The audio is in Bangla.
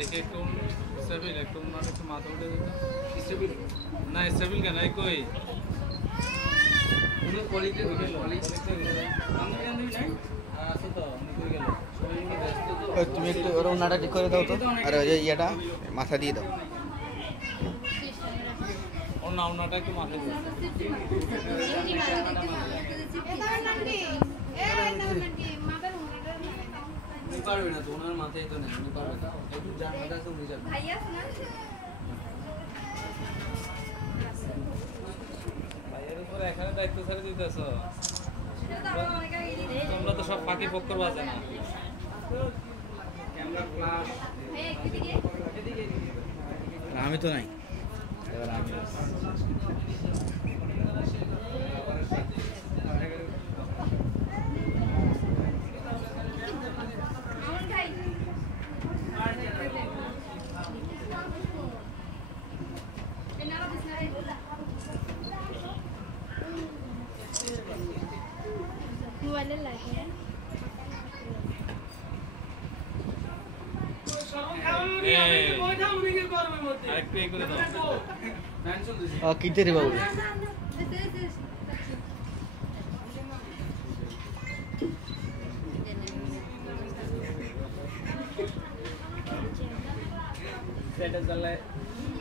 দেখে একটু স্টেবিল একটু ওনার একটু মাথা উঠে দিত স্টেবিল না স্টেবিল কেন এই কই উনি কোয়ালিটি আমি কেন দিই নাই আছে তো উনি কই গেল সবাই মিলে ব্যস্ত তো তুমি একটু ওর ওনাটা ঠিক করে দাও তো আর ওই ইয়েটা মাথা দিয়ে দাও ওনা ওনাটা একটু মাথা দিয়ে পারবে না তো ওনার মাথায় তো নেই উনি পারবে না একটু যার মাথা আছে উনি যান ভাইয়া না ভাইয়ের উপর এখানে দায়িত্ব ছেড়ে দিতেছো তোমরা তো সব ফাঁকি পক্কর বাজে না ক্যামেরা ফ্ল্যাশ আমি তো নাই এবার আমি মোবাইলে লাগে কিনতে রে বাবু সেটা চলে